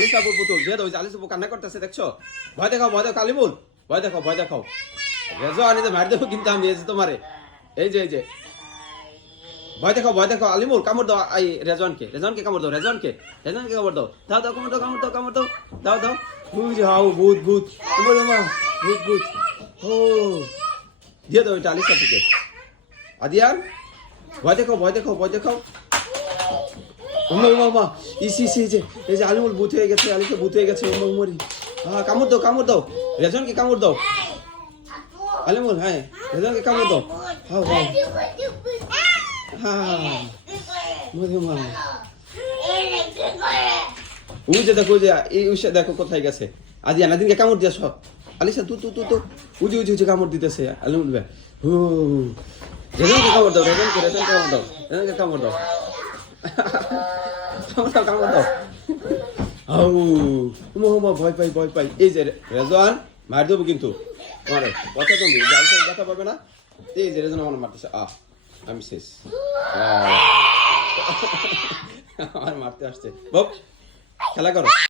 আলিসাপুর পুতুল দিয়ে দাও, ওই যে আলিসাপু কান্না করতেছে দেখছো, ভয় দেখাও কালিমুল, ভয় দেখাও রেজওয়ান, এই যে মার দেবো কিন্তু আমি, এই যে তোমারে, এই যে ভয় দেখাও আলিমুল, কামড় দাও এই রেজওয়ানকে কামড় দাও, রেজওয়ানকে কামড় দাও, দাও কামড় দাও, ওই যে হাও ভূত ভূত ও দিয়ে দাও এটা আলিসাপুকে। আদিয়ান ভয় দেখাও মা ইসি এই যে আলিমুল ভূত হয়ে গেছে, আলিসা ভূত হয়ে গেছে, মরি। হ্যাঁ কামড় দাও রেজওয়ানকে কামড় দাও, আলিমুল হ্যাঁ রেজওয়ানকে কামড় দাও, হাও হ্যাঁ মা ওই যে দেখো, যে এই উষা দেখো কোথায় গেছে, আদিয়া নাদিনকে কামড় দিয়েছ, আলিসা তু উজি কামড় দিতেছে আলিমুল ভাই, হু রেজওয়ানকে কামড় দাও, রেজওয়ানকে কামড় দাও ভয় পাই এই যে রেজওয়ান মার দেবো কিন্তু তোমার কথা, তুমি কথা পাবে না, এই যে রেজওয়ান আমার মারতেছে, আমি শেষ, আমার মারতে আসছে, খেলা করো।